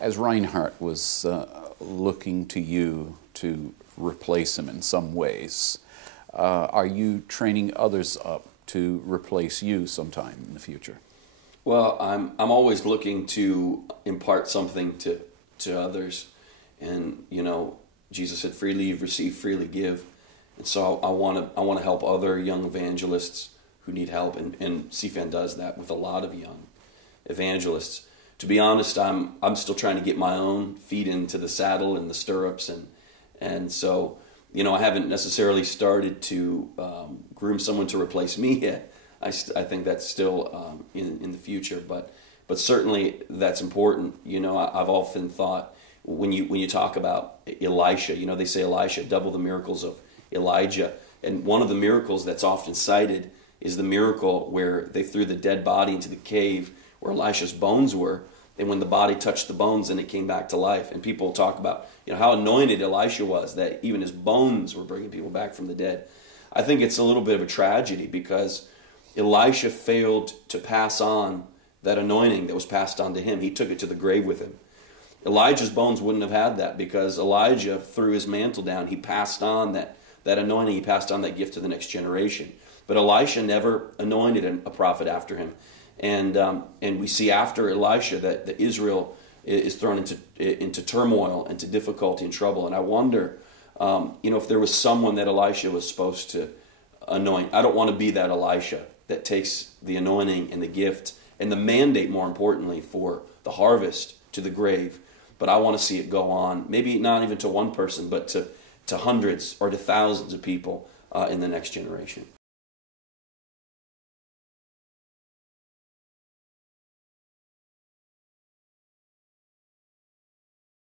As Reinhardt was looking to you to replace him in some ways, are you training others up to replace you sometime in the future? Well, I'm always looking to impart something to others, and Jesus said, "Freely you've received, freely give." And so I want to help other young evangelists who need help, and CfaN does that with a lot of young evangelists. To be honest, I'm still trying to get my own feet into the saddle and the stirrups, and so I haven't necessarily started to groom someone to replace me yet. I think that's still in the future, but certainly that's important. I've often thought when you talk about Elisha, they say Elisha doubled the miracles of Elijah, and one of the miracles that's often cited is the miracle where they threw the dead body into the cave where Elisha's bones were, and when the body touched the bones, and it came back to life. And people talk about how anointed Elisha was, that even his bones were bringing people back from the dead. I think it's a little bit of a tragedy because Elisha failed to pass on that anointing that was passed on to him. He took it to the grave with him. Elijah's bones wouldn't have had that because Elijah threw his mantle down. He passed on that anointing. He passed on that gift to the next generation. But Elisha never anointed a prophet after him. And we see after Elisha that Israel is thrown into turmoil, into difficulty and trouble. And I wonder, if there was someone that Elisha was supposed to anoint. I don't want to be that Elisha that takes the anointing and the gift and the mandate, more importantly, for the harvest to the grave. But I want to see it go on, maybe not even to one person, but to hundreds or to thousands of people in the next generation.